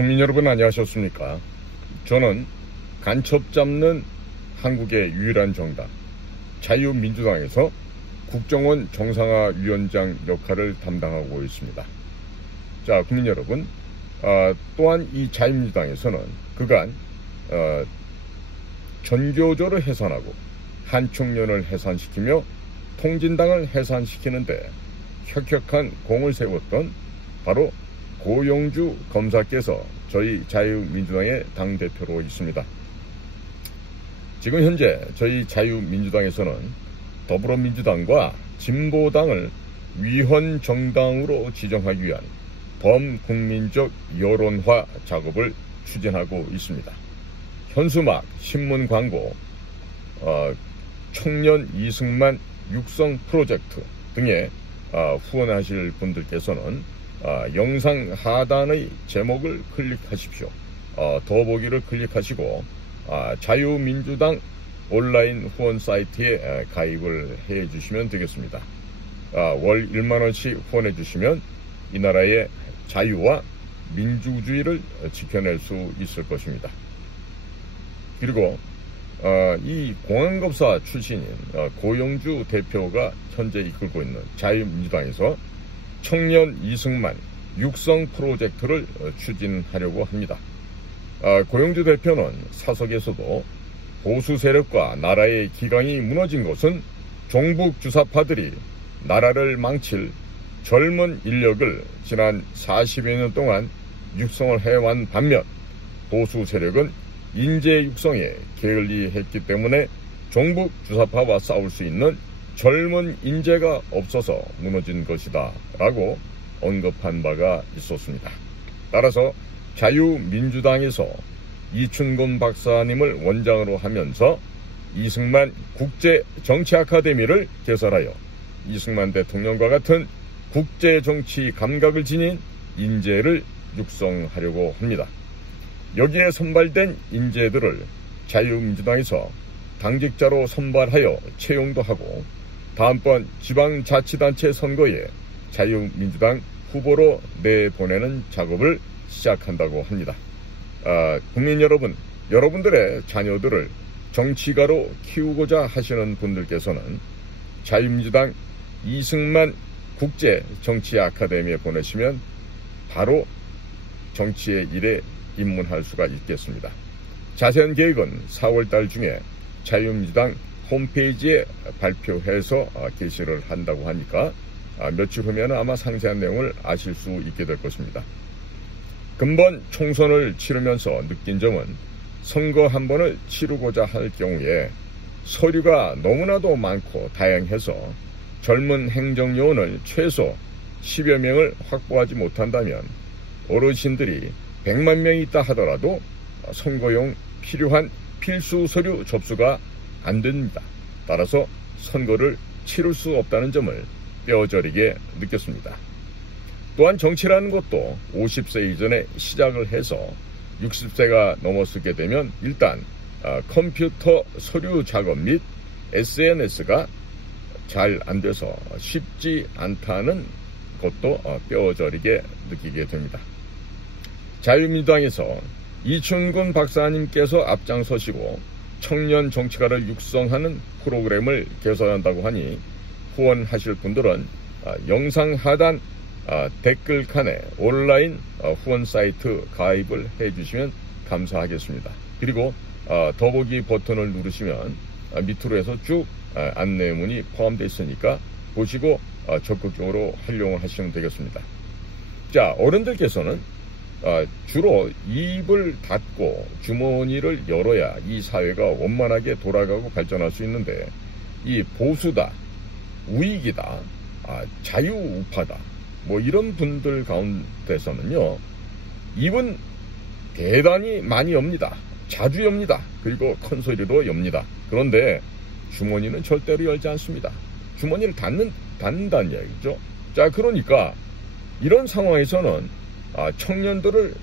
국민 여러분 안녕하셨습니까? 저는 간첩 잡는 한국의 유일한 정당 자유민주당에서 국정원 정상화위원장 역할을 담당하고 있습니다. 자, 국민 여러분, 또한 이 자유민주당에서는 그간 전교조를 해산하고 한총련을 해산시키며 통진당을 해산시키는데 혁혁한 공을 세웠던 바로 고용주 검사께서 저희 자유민주당의 당대표로 있습니다. 지금 현재 저희 자유민주당에서는 더불어민주당과 진보당을 위헌정당으로 지정하기 위한 범국민적 여론화 작업을 추진하고 있습니다. 현수막, 신문 광고, 청년 이승만 육성 프로젝트 등에 후원하실 분들께서는 영상 하단의 제목을 클릭하십시오. 더보기를 클릭하시고 자유민주당 온라인 후원 사이트에 가입을 해주시면 되겠습니다. 월 1만원씩 후원해주시면 이 나라의 자유와 민주주의를 지켜낼 수 있을 것입니다. 그리고 이 공안검사 출신인 고용주 대표가 현재 이끌고 있는 자유민주당에서 청년 이승만 육성 프로젝트를 추진하려고 합니다. 고용주 대표는 사석에서도 보수 세력과 나라의 기강이 무너진 것은 종북 주사파들이 나라를 망칠 젊은 인력을 지난 40여 년 동안 육성을 해왔는 반면 보수 세력은 인재 육성에 게을리했기 때문에 종북 주사파와 싸울 수 있는 젊은 인재가 없어서 무너진 것이다 라고 언급한 바가 있었습니다. 따라서 자유민주당에서 이춘근 박사님을 원장으로 하면서 이승만 국제정치아카데미를 개설하여 이승만 대통령과 같은 국제정치 감각을 지닌 인재를 육성하려고 합니다. 여기에 선발된 인재들을 자유민주당에서 당직자로 선발하여 채용도 하고 다음번 지방자치단체 선거에 자유민주당 후보로 내보내는 작업을 시작한다고 합니다. 국민 여러분, 여러분들의 자녀들을 정치가로 키우고자 하시는 분들께서는 자유민주당 이승만 국제정치아카데미에 보내시면 바로 정치의 일에 입문할 수가 있겠습니다. 자세한 계획은 4월달 중에 자유민주당 홈페이지에 발표해서 게시를 한다고 하니까 며칠 후면 아마 상세한 내용을 아실 수 있게 될 것입니다. 근본 총선을 치르면서 느낀 점은 선거 한 번을 치르고자 할 경우에 서류가 너무나도 많고 다양해서 젊은 행정요원을 최소 10여 명을 확보하지 못한다면 어르신들이 100만 명이 있다 하더라도 선거용 필요한 필수 서류 접수가 안 됩니다. 따라서 선거를 치를 수 없다는 점을 뼈저리게 느꼈습니다. 또한 정치라는 것도 50세 이전에 시작을 해서 60세가 넘었게 되면 일단 컴퓨터 서류 작업 및 SNS가 잘 안 돼서 쉽지 않다는 것도 뼈저리게 느끼게 됩니다. 자유민주당에서 이춘근 박사님께서 앞장서시고 청년 정치가를 육성하는 프로그램을 개설한다고 하니 후원하실 분들은 영상 하단 댓글 칸에 온라인 후원 사이트 가입을 해주시면 감사하겠습니다. 그리고 더보기 버튼을 누르시면 밑으로 해서 쭉 안내문이 포함되어 있으니까 보시고 적극적으로 활용을 하시면 되겠습니다. 자, 어른들께서는 주로 입을 닫고 주머니를 열어야 이 사회가 원만하게 돌아가고 발전할 수 있는데 이 보수다, 우익이다, 자유우파다 뭐 이런 분들 가운데서는요 입은 대단히 많이 엽니다. 자주 엽니다. 그리고 큰 소리도 엽니다. 그런데 주머니는 절대로 열지 않습니다. 주머니를 닫는다는 이야기죠. 자, 그러니까 이런 상황에서는 청년들을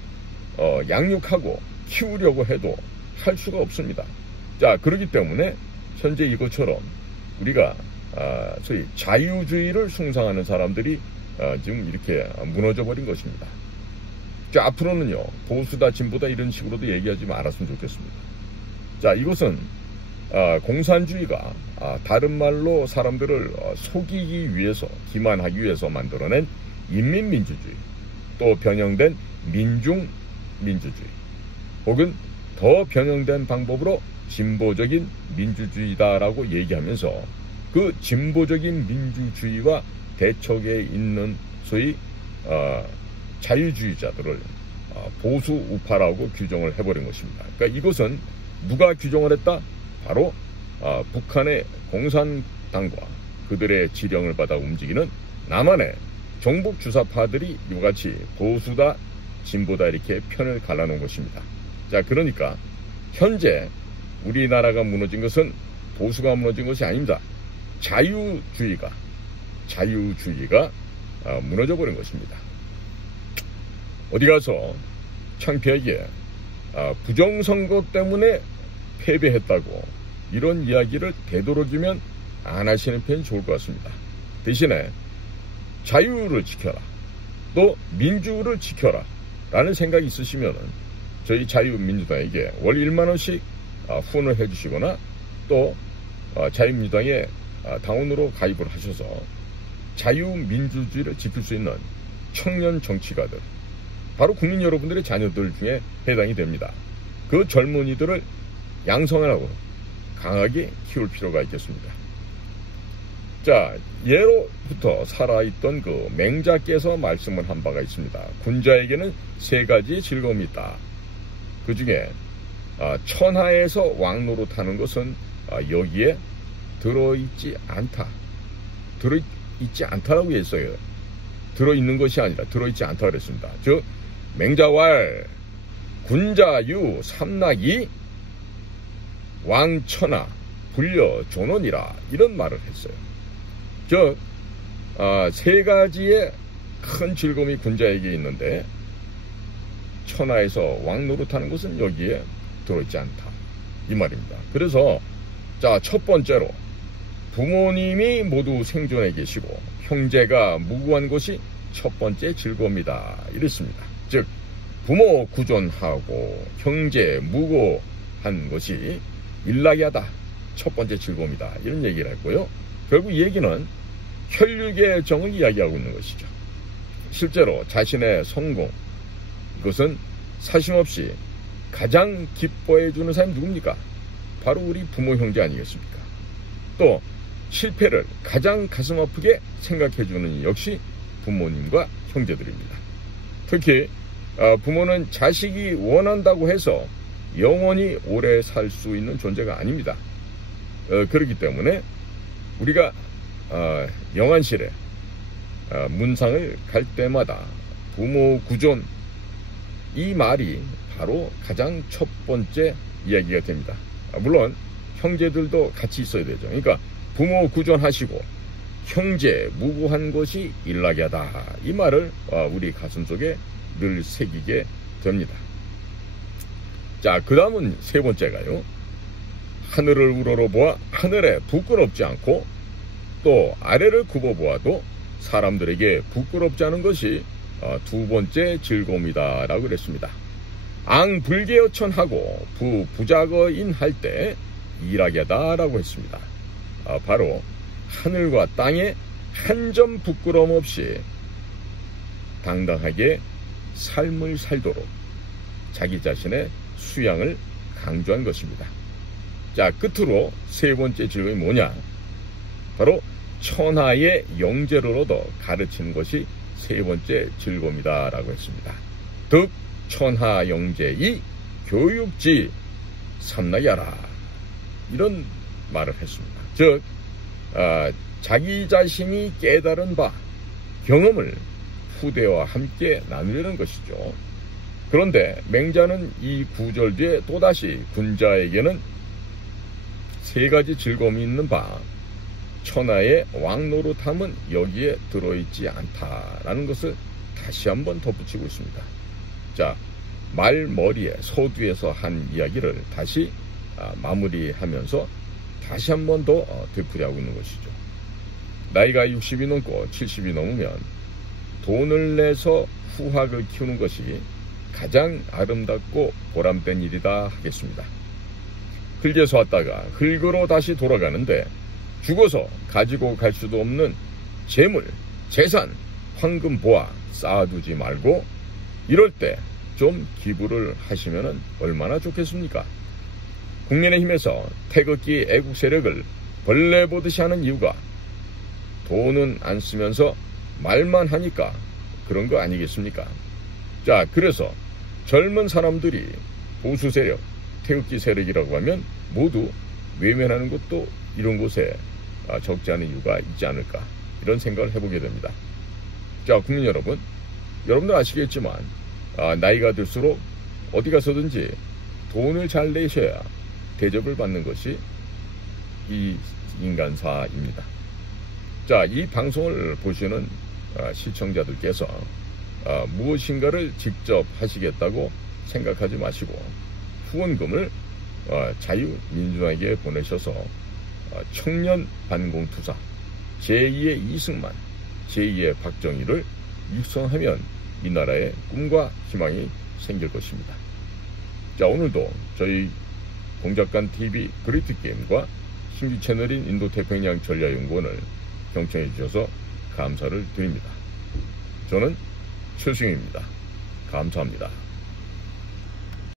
양육하고 키우려고 해도 할 수가 없습니다. 자, 그렇기 때문에 현재 이것처럼 우리가 소위 자유주의를 숭상하는 사람들이 지금 이렇게 무너져 버린 것입니다. 자, 앞으로는요, 보수다, 진보다 이런 식으로도 얘기하지 말았으면 좋겠습니다. 자, 이것은 공산주의가 다른 말로 사람들을 속이기 위해서, 기만하기 위해서 만들어낸 인민민주주의, 또 변형된 민중민주주의, 혹은 더 변형된 방법으로 진보적인 민주주의다라고 얘기하면서 그 진보적인 민주주의와 대척에 있는 소위 자유주의자들을 보수 우파라고 규정을 해버린 것입니다. 그러니까 이것은 누가 규정을 했다? 바로 북한의 공산당과 그들의 지령을 받아 움직이는 남한의 종북 주사파들이 이같이 보수다, 진보다 이렇게 편을 갈라놓은 것입니다. 자, 그러니까 현재 우리나라가 무너진 것은 보수가 무너진 것이 아닙니다. 자유주의가 무너져버린 것입니다. 어디 가서 창피하게 부정선거 때문에 패배했다고 이런 이야기를 되도록이면 안 하시는 편이 좋을 것 같습니다. 대신에 자유를 지켜라, 또 민주를 지켜라 라는 생각이 있으시면 저희 자유민주당에게 월 1만원씩 후원을 해주시거나 또 자유민주당에 당원으로 가입을 하셔서 자유민주주의를 지킬 수 있는 청년 정치가들, 바로 국민 여러분들의 자녀들 중에 해당이 됩니다. 그 젊은이들을 양성하고 강하게 키울 필요가 있겠습니다. 자, 예로부터 살아있던 그 맹자께서 말씀을 한 바가 있습니다. 군자에게는 세 가지 즐거움이 있다. 그 중에 천하에서 왕노릇하는 것은 여기에 들어있지 않다. 들어있지 않다라고 했어요. 들어있는 것이 아니라 들어있지 않다 그랬습니다. 즉 맹자왈 군자유 삼락이 왕천하 불려존원이라 이런 말을 했어요. 즉 세 가지의 큰 즐거움이 군자에게 있는데 천하에서 왕노릇하는 것은 여기에 들어있지 않다 이 말입니다. 그래서 자, 첫 번째로 부모님이 모두 생존해 계시고 형제가 무고한 것이 첫 번째 즐거움이다 이랬습니다. 즉 부모 구존하고 형제 무고한 것이 일락이하다, 첫 번째 즐거움이다 이런 얘기를 했고요. 결국 이 얘기는 혈육의 정을 이야기하고 있는 것이죠. 실제로 자신의 성공, 이것은 사심없이 가장 기뻐해 주는 사람이 누굽니까? 바로 우리 부모 형제 아니겠습니까? 또 실패를 가장 가슴 아프게 생각해 주는 역시 부모님과 형제들입니다. 특히 부모는 자식이 원한다고 해서 영원히 오래 살 수 있는 존재가 아닙니다. 그렇기 때문에 우리가 영안실에 문상을 갈 때마다 부모 구존, 이 말이 바로 가장 첫 번째 이야기가 됩니다. 물론 형제들도 같이 있어야 되죠. 그러니까 부모 구존하시고 형제 무고한 것이 일락이하다, 이 말을 우리 가슴속에 늘 새기게 됩니다. 자, 그 다음은 세 번째가요, 하늘을 우러러보아 하늘에 부끄럽지 않고 또 아래를 굽어보아도 사람들에게 부끄럽지 않은 것이 두 번째 즐거움이다 라고 그랬습니다. 앙불개어천하고 부부작어인 할 때 일하게다 라고 했습니다. 바로 하늘과 땅에 한 점 부끄러움 없이 당당하게 삶을 살도록 자기 자신의 수양을 강조한 것입니다. 자, 끝으로 세 번째 즐거움이 뭐냐? 바로 천하의 영재를 얻어 가르치는 것이 세 번째 즐거움이다 라고 했습니다. 득 천하 영재이 교육지 삼나야라, 이런 말을 했습니다. 즉 자기 자신이 깨달은 바 경험을 후대와 함께 나누려는 것이죠. 그런데 맹자는 이 구절 뒤에 또다시 군자에게는 세 가지 즐거움이 있는 바 천하의 왕노릇함은 여기에 들어있지 않다라는 것을 다시 한번 덧붙이고 있습니다. 자, 말머리에 서두에서 한 이야기를 다시 마무리하면서 다시 한번 더 되풀이하고 있는 것이죠. 나이가 60이 넘고 70이 넘으면 돈을 내서 후학을 키우는 것이 가장 아름답고 보람된 일이다 하겠습니다. 흙에서 왔다가 흙으로 다시 돌아가는데 죽어서 가지고 갈 수도 없는 재물, 재산, 황금 보화 쌓아두지 말고 이럴 때 좀 기부를 하시면 얼마나 좋겠습니까? 국민의힘에서 태극기 애국 세력을 벌레 보듯이 하는 이유가 돈은 안 쓰면서 말만 하니까 그런 거 아니겠습니까? 자, 그래서 젊은 사람들이 보수 세력, 태극기 세력이라고 하면 모두 외면하는 것도 이런 곳에 적지 않은 이유가 있지 않을까, 이런 생각을 해보게 됩니다. 자, 국민 여러분, 여러분도 아시겠지만 나이가 들수록 어디 가서든지 돈을 잘 내셔야 대접을 받는 것이 이 인간사입니다. 자, 이 방송을 보시는 시청자들께서 무엇인가를 직접 하시겠다고 생각하지 마시고 후원금을 자유민주당에게 보내셔서 청년 반공투사 제2의 이승만, 제2의 박정희를 육성하면 이 나라의 꿈과 희망이 생길 것입니다. 자, 오늘도 저희 공작관TV 그리트게임과 신규 채널인 인도태평양 전략연구원을 경청해 주셔서 감사를 드립니다. 저는 최승희입니다. 감사합니다.